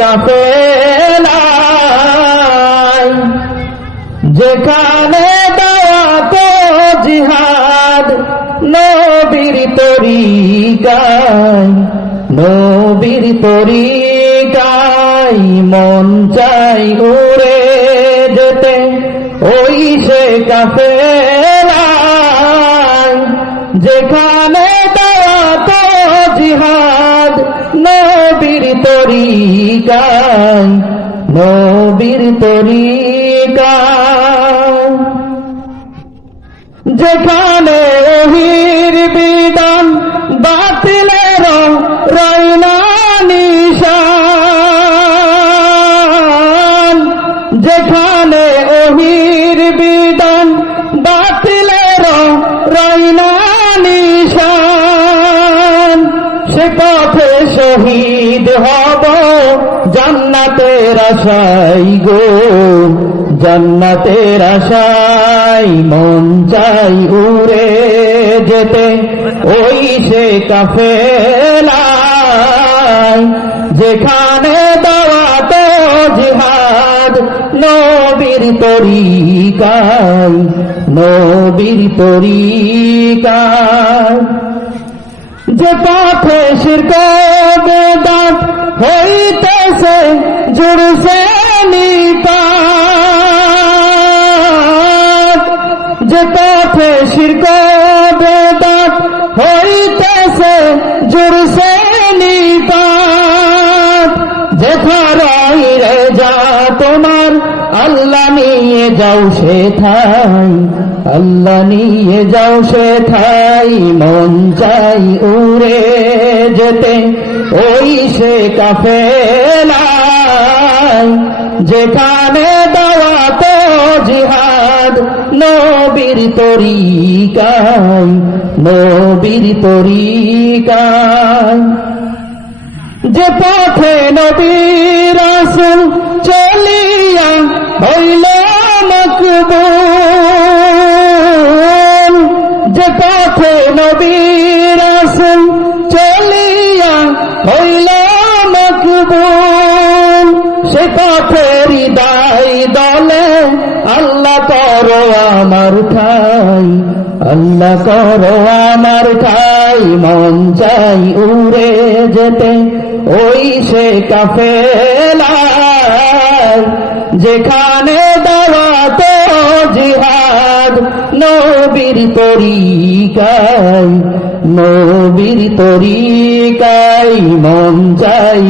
কাফেলায়, যেখানে দাওয়াত জিহাদ নবীর তরিকায়, নবীর তরিকায় মন চাই উড়ে যেতে ওই সে কাফেলায়, যেখানে দাওয়াত জিহাদ নবীর তরিকায়, নবীর তরিকায়, যেখানে ওহির বিধান বাতিলের রাইনা নিশান, যেখানে ওহির বিধান বাতিলের রাইনা নিশান, সে পথে শহীদ হব জান্নাতের আশায় গো, জান্নাতের আশায় মন চাই উড়ে যেতে ওই সে কাফেলায়, যেখানে দাওয়াত জিহাদ নবীর তরিকায়, নবীর তরিকায়, যে পথে শিরক বেদাত হইতেছে জুড়ছে নিপাত, যে পথে শিরক বেদাত হইতেছে জুড়ছে নিপাত, যেথায় রে যা তোমার আল্লাহ নিয়ে যাও সেথায়, আল্লাহ নিয়ে যাও সেথায় মন চাই উড়ে যেতে ওই সে কাফেলায়, যেখানে দাওয়াত জিহাদ নবীর তরিকায়, নবীর তরিকায়, যে পথে নবী রাসূল চলিয়া হইল মকবুল, যে পথে নবী রাসূল চলিয়া হইল মকবুল, সে পথের হৃদয় দলে আল্লাহ করো আমার ঠাই, আল্লাহ করো আমার ঠাই মন চাই উড়ে যেতে ওই সে কাফেলায়, যেখানে দাওয়াত জিহাদ নবীর তরিকায়, নবীর তরিকায় মন চাই